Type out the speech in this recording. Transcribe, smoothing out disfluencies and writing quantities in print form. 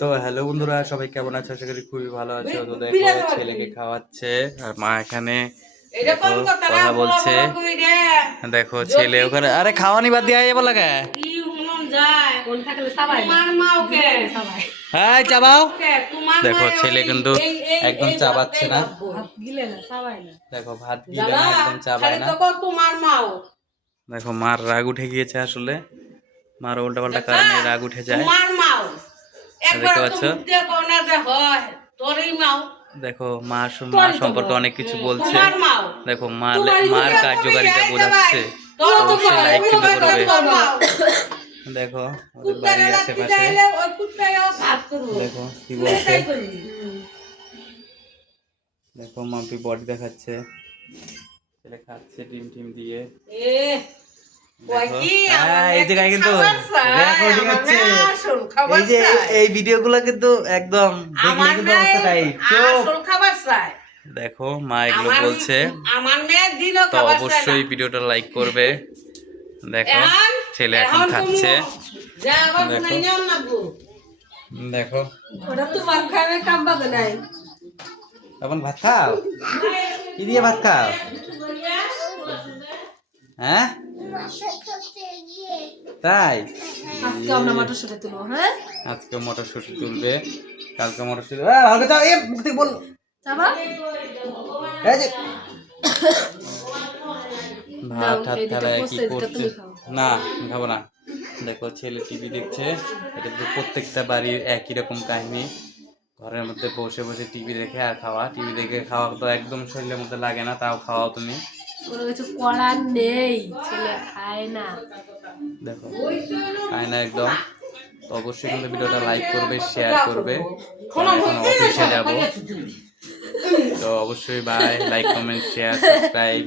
তো হ্যালো বন্ধুরা, সবাই কেমন আছো? আশা করি খুবই ভালো আছো। তো দেখো ছেলেকে খাওয়াচ্ছে আর মা এখানে দেখো কথা বলছে। দেখো ছেলে ওখানে, আরে খাওয়ানি বাদ দিয়ে আইয়ে বলা কে? হ্যাঁ চাবাও। দেখো ছেলে কিন্তু একদম চাবাচ্ছে না, দেখো ভাত গিলে না, একদম চাবায় না। দেখো মার রাগ উঠে গিয়েছে, আসলে মার উল্টা পাল্টা কারণে রাগ উঠে যায়। দেখতে পাচ্ছ, দেখো মা সম্পর্কে অনেক কিছু বলছে। দেখো মার কার্যকারিতা বোঝাচ্ছে, অবশ্যই লাইক কিন্তু করবে। দেখো ওদের বাড়ির আশেপাশে দেখো কি বলছে, দেখো মাম্পি বডি দেখাচ্ছে, ছেলে খাচ্ছে ডিম টিম দিয়ে। এই জায়গায় কিন্তু রেকর্ডিং হচ্ছে, এই যে এই ভিডিওগুলো কিন্তু একদম দেখলে কিন্তু অবস্থা টাইট। দেখো মা এগুলো বলছে, তো অবশ্যই ভিডিওটা লাইক করবে। দেখো ছেলে এখন খাচ্ছে, দেখো এখন ভাত খাও, কি দিয়ে ভাত খাও? হ্যাঁ তাই, আজকে আমরা মটরশুঁটি তুলবো। হ্যাঁ আজকে মটরশুঁটি তুলবে, কালকে মটরশুঁটি। ভালো কথা এ মুখ থেকে বল ভাত ঠাত খেলা কি করছে না, খাবো না। দেখো ছেলে টিভি দেখছে, এটা তো প্রত্যেকটা বাড়ির একই রকম কাহিনী, ঘরের মধ্যে বসে বসে টিভি দেখে আর খাওয়া। টিভি দেখে খাওয়া তো একদম শরীরের মধ্যে লাগে না, তাও খাওয়াও তুমি। কোনো কিছু করার নেই, ছেলে খায় না। দেখো খায় না একদম। তো অবশ্যই কিন্তু ভিডিওটা লাইক করবে, শেয়ার করবে। এখন অফিসে যাব, তো অবশ্যই bye, like comment share subscribe.